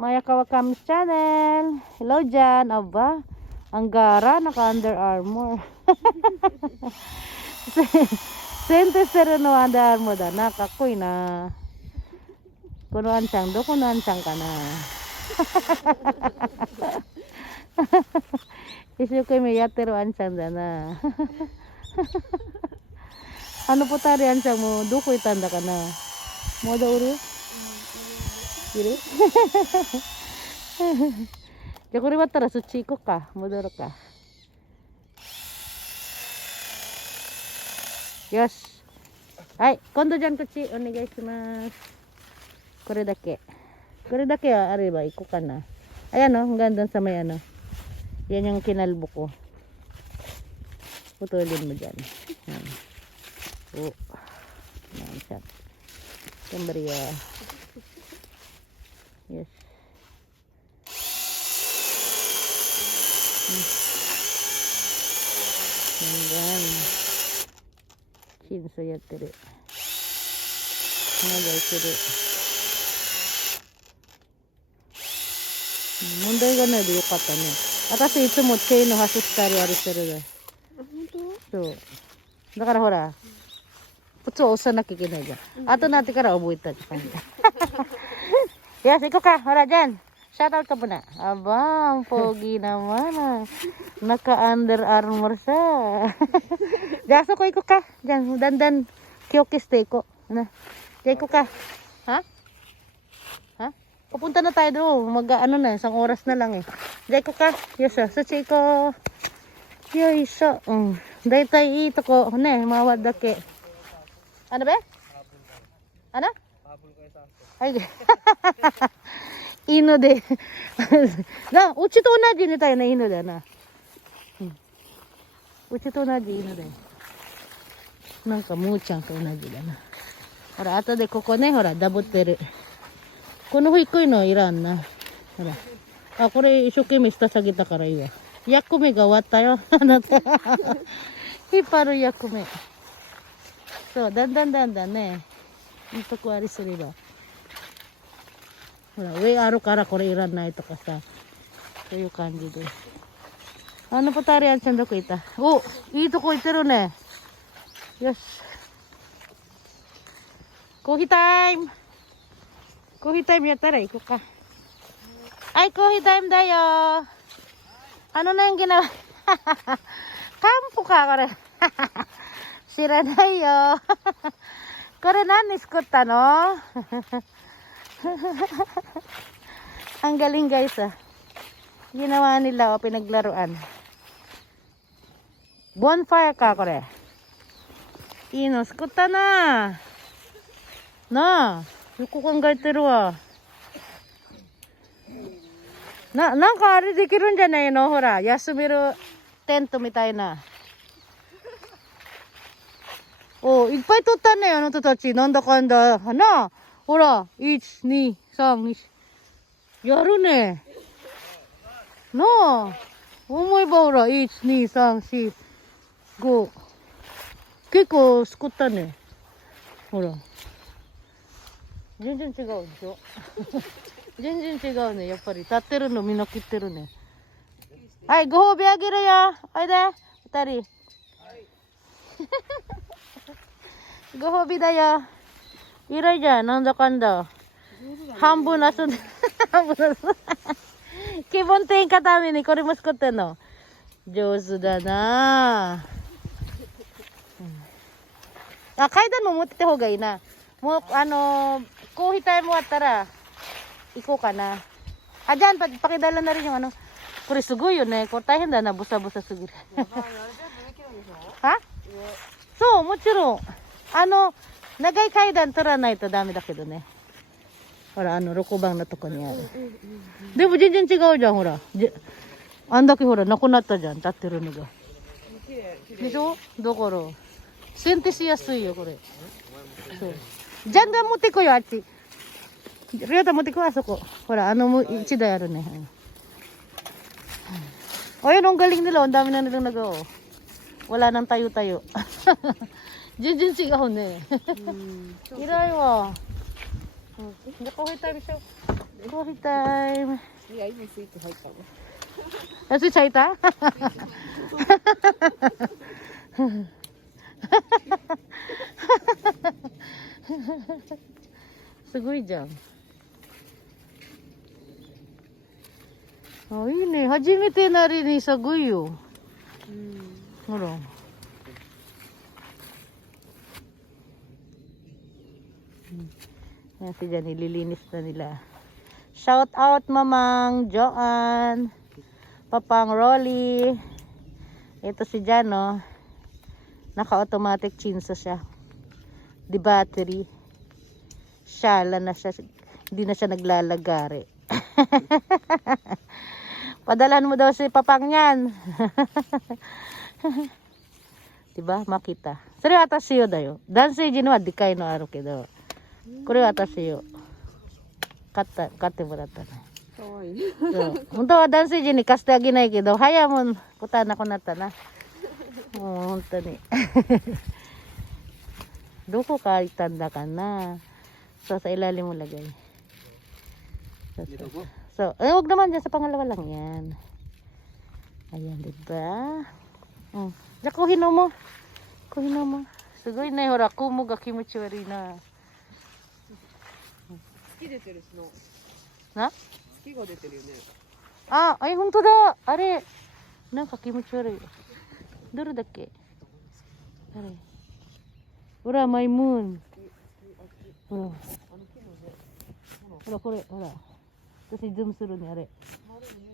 Maya Kawakami's channel. Hello dyan. Aba, ang gara, naka Under Armour. Sente sero no Under Armour da na. Kakoy na. Kunuan siyang do, kunuan siyang ka na. Isu ko may yateroan siyang da na. Ano po tarihan siyang mo, dukoy tanda ka na. Mo da uri? Iri?じゃあこれ終わったらそっち行こうか。戻ろうか。よし。はい。今度じゃんこっちお願いします。これだけ。これだけはあれば行こうかna. Ayan o, hanggang doon sa may ano. Yan yung kinalbo ko. Putulin mo dyan. Yan. Oh. Yan siya. Kambariya. Yes. Hanggang. Chinso yatteru. Nagai suru. 問題がないでよかったね。私いつもチェーンの外したりあれしてるで。そう。だからほら、普通押さなきゃいけないじゃん。後になってから覚えたって感じ。よし、行こうか。ほら、じゃん。Shout out ka muna. Aba, ang pogi naman. Naka-Under Armour siya. Diyan, so ko iko ka. Diyan, dandan. Kyokiste ko. Na. Diyan, iko ka. Ha? Ha? Papunta na tayo doon. Mag-ano na, isang oras na lang eh. Diyan, iko ka. Yes, so chiko. Yoisho. Daitai ito ko. Ne, mawad dake. Ano ba? Ano? Ay, ino de. Na, uchi to onajiみたいな犬だな。うちと同じ犬だよ。なんかむーちゃんと同じだな。ほら、後でここね、ほら、ダブってる。この低いのはいらんな。ほら。あ、これ一生懸命下下げたからいいわ。役目が終わったよ。あなた。引っ張る役目。そう、だんだんね、いいとこありするわ。ほら、上あるからこれいらないとかさ。そういう感じで。Ano pa tarihan siya doko ita? Oh, ito ko itero ne. Yes. Coffee time. Coffee time yata rin. Iko ka. Ay, coffee time dayo. Ano na yung ginawa? Kampo ka kore. Sira dayo. Kore nanis ko no? Ang galing guys ah. Ginawa nila o pinaglaruan. Bonfire ka kore. Ino, skuta na. Na, yuko kangaiteru wa. Nanka ari dekiruんじゃないのほら、休めるテントみたいな。お、いっぱい撮ったね、あの人たち。なんだかんだ。な、ほら、1、2、3、4。やるね。なあ、思えばほら、1、2、3、4、5。結構すくったね。ほら。全然違うでしょ。全然違うね、やっぱり。立ってるのみんな切ってるね。はい、ご褒美あげるよ。おいで、二人。ご褒美だよ。いるじゃん、なんだかんだ。半分遊んで、半分遊んで。気分転換ためにこれも作ってんの。上手だなあ。階段も持ってた方がいいな。もう、コーヒータイム終わったら、行こうかな。あ、じゃん、pakidala na rin yung ano. これすごいよね。これ大変だな、ブサブサすぎる。はそう、もちろん。長い階段取らないとダメだけどね。ほら、6番のとこにある。でも全然違うじゃん、ほら。あんだけほら、なくなったじゃん、立ってるのが。でしょだから、剪定しやすいよ、これ。そう。じゃんが持ってこいよ、あっち。りょうた持ってこい、あそこ。ほら、一台あるね。Ayun, ang galing nila. Ang dami na nilang nagawa. Wala nang tayo-tayo. Jinjin sigaw na eh. Kiray wa. Hindi ko tayo siya. Coffee time. いや、今スイッチ入ったもん。あ、スイッチ入った？すごいじゃん。あ、いいね。初めてなりにすごいよ。ほら。Yan si Jan, nililinis na nila. Shout out Mamang Joanne, Papang Rolly. Ito si Jan, oh. Naka-automatic chinsa siya. Di battery. Shala na siya. Hindi na siya naglalagari. Padalhan mo daw si Papang yan. Diba? Makita. Sari watashi yo da yo. Dansei jin wa dikai no aru kedo. Kore watashi yo. Katte moratta ne. Kawai. Honto wa dansei jin ni kaste agenai kedo, haya mo putana ko natta na. Mo honto ni. Doko ka itanda ka na. So sa ilalim mo lagay. So, huwag naman dyan, sa pangalawa lang yan. Ayan, diba? Diyan, kuhin mo. Kuhin mo. Sugoi na, hora, kumo ga kimuchi wari na. 月出てるしの。な？月が出てるよね。あ、ay, ほんとだ。あれ、なんか気持ち悪い。どれだっけ？あれ。ほら、my moon。ほら。ほら、これ、ほら。私ズームするね、あれ。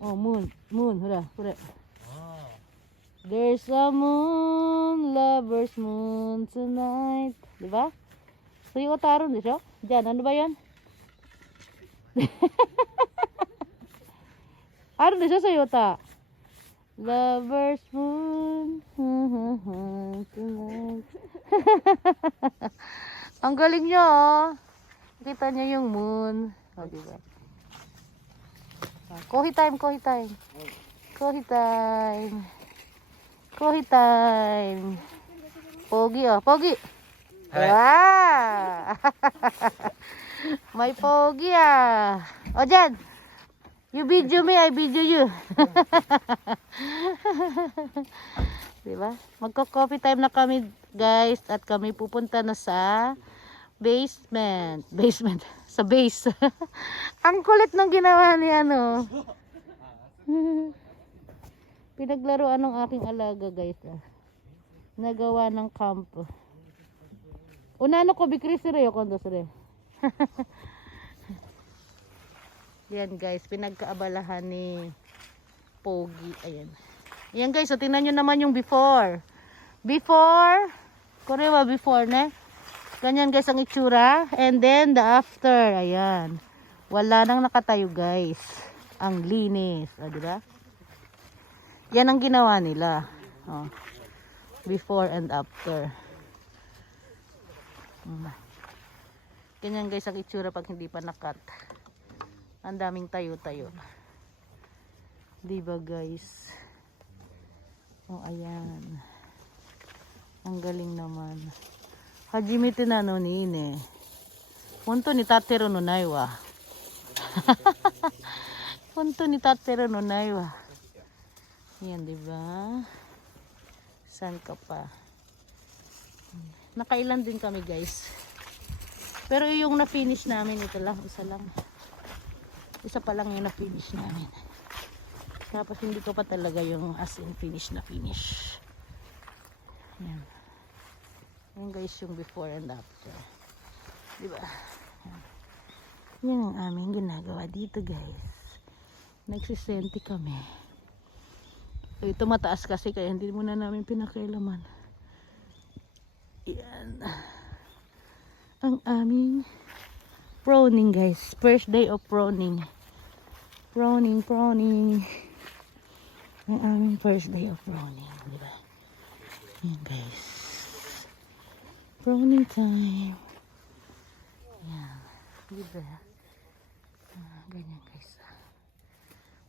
Oh, moon, moon, ほら、これ。There's a moon, lover's moon tonight. Diba? So, yung otaron, di siya? Diyan, ano ba yan? Aron di siya sa yota. Lover's moon tonight. Ang galing niya, oh. Kita niya yung moon. O, diba? Kohi time, kohi time. Kohi time. Kohi time. Pogi, oh. Pogi. Wow! May pogi, ah. O, dyan. You video me, I video you. Diba? Magko-coffee time na kami, guys. At kami pupunta na sa basement. Basement. Sa base. Ang kulit ng ginawa ni ano. Pinaglaruan ng aking alaga, guys. Nagawa ng camp. Unano ko bikri sire yo kondo sire. Yan, guys, pinagkaabalahan ni Pogi. Ayan. Ayan, guys, so tingnan nyo naman yung before. Before, kurewa before, ne? Ganyan, guys, ang itsura. And then, the after. Ayan. Wala nang nakatayo, guys. Ang linis. O, diba? Yan ang ginawa nila. O. Before and after. Ganyan, guys, ang itsura pag hindi pa nakat. Ang daming tayo-tayo. Diba, guys? O, ayan. Ang galing naman. Hajimete na no ni ne. Honto ni tatero no nai wa. Honto ni tatero no nai wa. Yan, diba? Saan ka pa? Nakailan din kami, guys. Pero yung na-finish namin, ito lang, isa lang. Isa pa lang yung na-finish namin. Tapos hindi ko pa talaga yung as in finish na finish. Yan. Yan, guys, yung before and after. Diba? Yan ang aming ginagawa dito, guys. Nagsisenti kami. So, ito mataas kasi kaya hindi muna namin pinakailaman. Yan. Ang aming pruning, guys. First day of pruning. Pruning. Ang aming first day of pruning. Diba? Yan, guys. Pruning time. Yan. Diba? Ganyan, guys.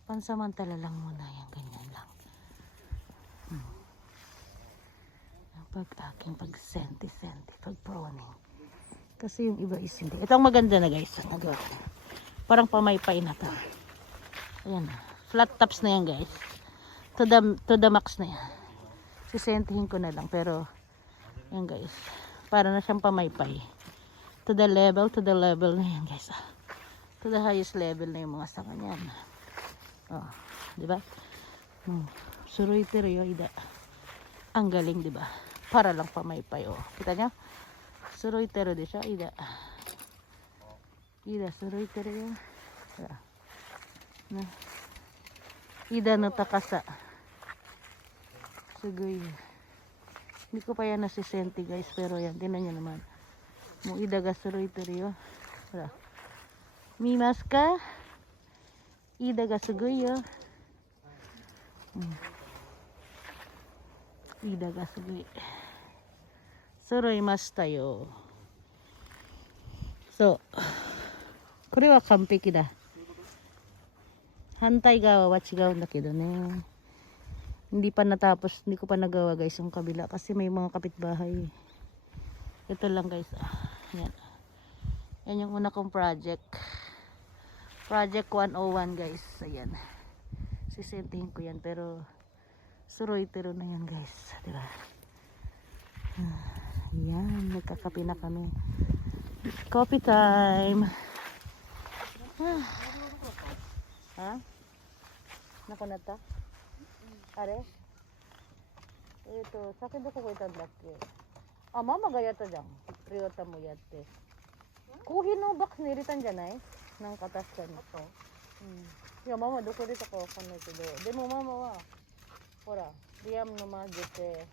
Pansamantala lang muna yan. Ganyan lang. Pag pag-senti, pag pruning. Kasi yung iba is hindi. Ito ang maganda na, guys. Nagawa ko. Parang pamaypay na to. Ayan. Flat tops na yan guys. To the max na yan. Sisentihin ko na lang. Pero, yan guys. Para na siyang pamaypay. To the level na yan guys. To the highest level na yung mga sanga niyan. Oh, di ba? Suroy teryo ida. Ang galing, di ba? Para lang pamaypay. Oh, kita nyo? Suroy teryo di siya ida. Ida suroy teryo. Na. Ida no takasa. Sugoy. Hindi ko pa yan nasisenti guys. Pero yan, tinan nyo naman. Mo ida ga suroy teryo. Mimas ka. Ida ga sugoy yo. Ida ga sugoy. Suroy masta yo. So, これは完璧だ。反対側は違うんだけどね。Hindi pa natapos, hindi ko pa nagawa guys yung kabila kasi may mga kapitbahay. Ito lang guys. Yan. Yan yung una kong project. Project 101 guys. Ayan. Sisentihin ko yan pero suroy tero na yan guys. Diba? Ayan. Nagkakape na kami. Coffee time. Ha? Nakunata? Are? Ito, sakit do ko ita blakke. Ah, mama ga yata jang. Ryota mo yatte. Kuhi no box ni ritan janai nang katas kan ito. Ya mama do ko dito ko kanay ko do. De mo mama wa. Hora, diam no majete.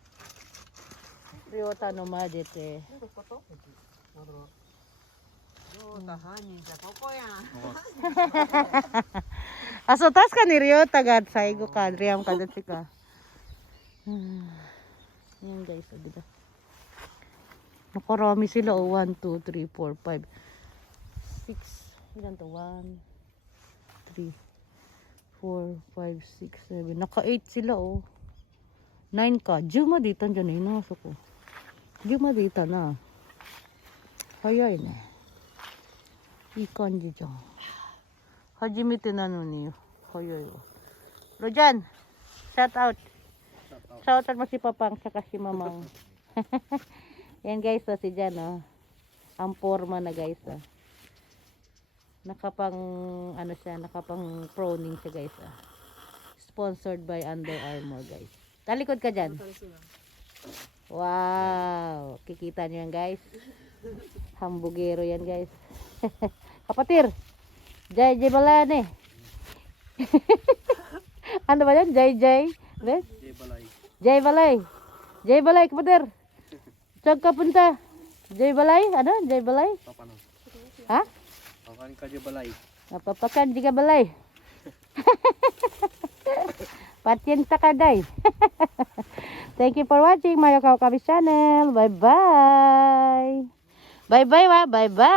Ryota no majete. Ah, so tas ka ni Ryota gad saigo ka, Riam ka dati ka. Yan guys, diba? Nakarami sila, 1, 2, 3, 4, 5, 6, ilan to? 1, 3, 4, 5, 6, 7, naka 8 sila 9 ka, 10までいたんじゃないな、そこ10までいたな。早いね。いい感じじゃん。初めてなのに早いわ。ロジャン、shout out. Shout out mo si Papang saka si Mamang. Yan guys, si Jan ang forma na guys. Nakapang ano siya, nakapang proning siya guys. Sponsored by Under Armour guys. Talikod ka dyan. Wow, kikita nyo yan guys. Hambugero yan guys. Kapatir, Jai Jai Balane. Ano ba yan? Jai Jai? Bes? Jai Balay. Jai Balay, kapatir. Saan ka punta? Jai Balay? Ano? Jai Balay? Ha? Papakan ka Jai Balay. Papakan di ka balay. Patyenta ka day. Thank you for watching my Kabi channel. Bye bye. Bye bye wa. Bye bye.